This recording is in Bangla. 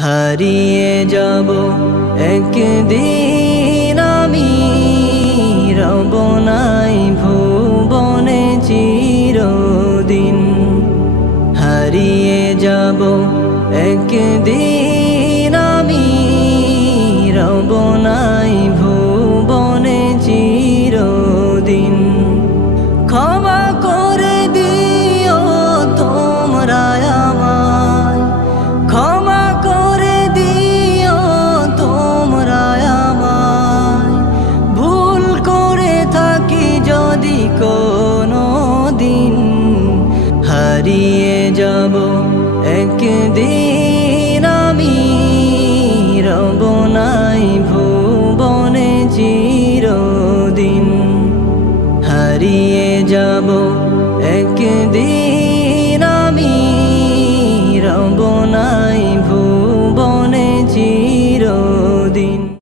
হারিয়ে যাব একদিন আমি, রব নাই ভুবনে চিরদিন। হারিয়ে যাব একদিন আমি, রব নাই ভুবনে চিরদিন। ক্ষমা করে দিও তোমরা আমায়, ক্ষমা করে দিও তোমরা আমায়। ভুল করে থাকি যদি কোনো দিন, হারিয়ে যাব একদিন আমি, রব নাই